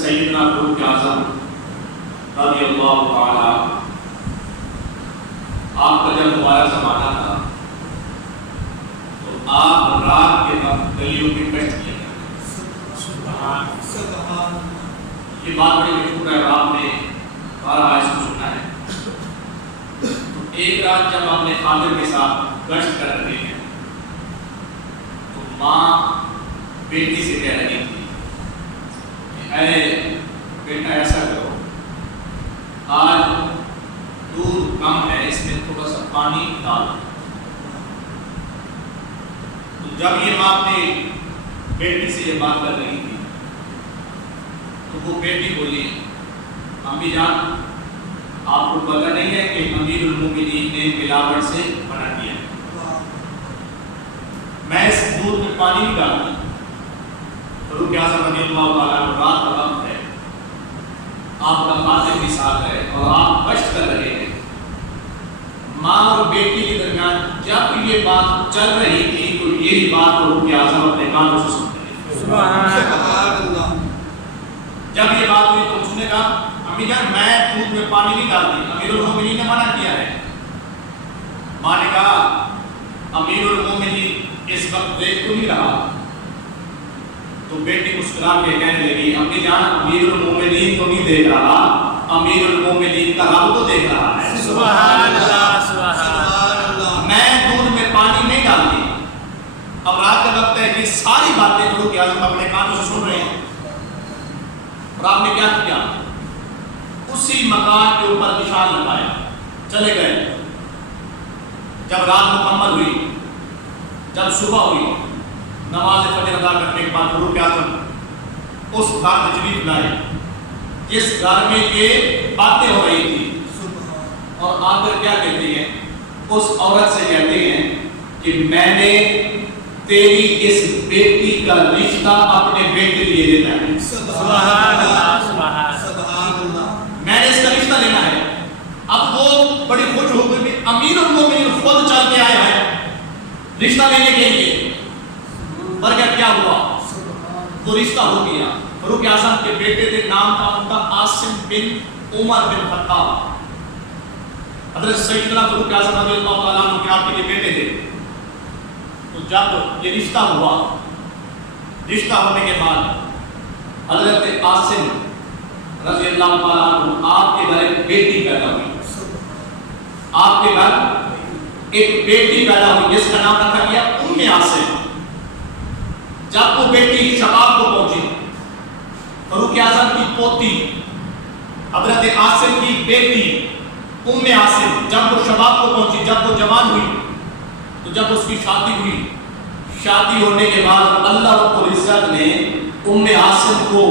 سیدنا فاروق اعظم رضی اللہ تعالی آپ کا جب مبارک زمانہ تھا تو آپ رات کے وقت گلیوں میں گشت کیا کرتے یہ بات بڑی مشہور ہے، آپ نے بارہ اس کو سنا ہے۔ ایک رات جب اپنے خادم کے ساتھ گشت کر رہے ہیں تو ماں بیٹی سے کہہ رہی تھی کہ اے بیٹا ایسا کرو، آج دودھ کم ہے، اس میں تھوڑا سا پانی ڈال دو۔ تو جب یہ ماں اپنی بیٹی سے یہ بات کر رہی تھی تو وہ بیٹی بولی امی جان آپ کو پتہ نہیں ہے کہ امیر المومنین نے ملاوٹ سے منع کیا ہے، میں اس دودھ میں پانی نہیں ڈالتی۔ فاروق اعظم رضی اللہ تعالیٰ عنہ رات کا وقت ہے، آپ کا خادم بھی ساتھ ہے اور آپ گشت کر رہے ہیں۔ ماں اور بیٹی کے درمیان جب یہ بات چل رہی تھی تو یہی بات فاروق اعظم اپنے کانوں سے سن رہے تھے۔ جب یہ بات ہوئی تو اس نے کہا امی جان میں دودھ میں پانی نہیں ڈالتی، امیر المومنین نے منع کیا ہے۔ ماں نے کہا امیر المومنین اس وقت دیکھ تو نہیں رہا؟ تو بیٹی مسکرا کے کہنے لگی امی جان امیر المومنین تو نہیں دیکھ رہا، امیر المومنین کا رب تو دیکھ رہا ہے۔ سبحان اللہ سبحان اللہ۔ میں دودھ میں پانی نہیں ڈالتی۔ اب رات کا وقت ہے، یہ ساری باتیں فاروق اعظم اپنے کانوں سے سن رہے ہیں اور آپ نے کیا کیا؟ اسی مکان کے اوپر نشان لگایا، چلے گئے۔ جب رات مکمل ہوئی، جب صبح ہوئی، نماز فجر ادا کرنے کے بعد فاروق اعظم اس گھر تشریف لائے جس گھر میں یہ باتیں ہو رہی تھی، اور آ کر کیا کہتے ہیں؟ اس عورت سے کہتے ہیں کہ میں نے تیری اس بیٹی کا رشتہ اپنے بیٹے کے لیے دینا ہے۔ سبحان اللہ سبحان اللہ۔ میں نے اس کا رشتہ لینا ہے۔ اب وہ بڑی خوش ہو گئی کہ امیر المومنین خود چل کے آیا ہے رشتہ لینے کے لیے۔ پر کیا ہوا؟ وہ رشتہ ہو گیا۔ فاروق اعظم کے بیٹے تھے، نام تھا ان کا عاصم بن عمر بن خطاب۔ حضرت سیدنا فاروق اعظم رضی اللہ تعالیٰ عنہ کے آپ کے بیٹے تھے۔ تو جب یہ رشتہ ہوا، رشتہ ہونے کے بعد حضرت عاصم رضی اللہ تعالیٰ عنہ آپ کے گھر ایک بیٹی پیدا ہوئی۔ آپ کے گھر ایک بیٹی پیدا ہوئی جس کا نام رکھا گیا عاصم۔ جب وہ بیٹی شباب کو پہنچی، فاروق اعظم کی پوتی حضرت عاصم کی بیٹی عاصم جب وہ شباب کو پہنچی، جب وہ جوان ہوئی، تو جب اس کی شادی ہوئی، شادی ہونے کے بعد اللہ رب العزت نے عاصم کو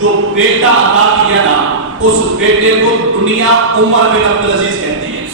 جو بیٹا عطا کیا نا، اس بیٹے کو دنیا عمر بن عبدالعزیز کہتی ہے۔